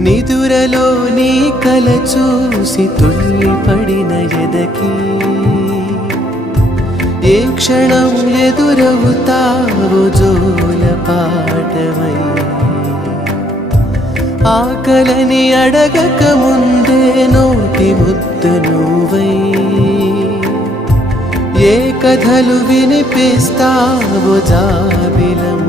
నిదురలో నీ కల చూసి తుళ్ళిపడిన ఎదకి ఏ క్షణం ఎదురవుతావో జోల పాటవై ఆకలని అడగక ముందే నోటి ముద్ద నువ్వై ఏ కథలు వినిపిస్తావో జాబిలమ్మ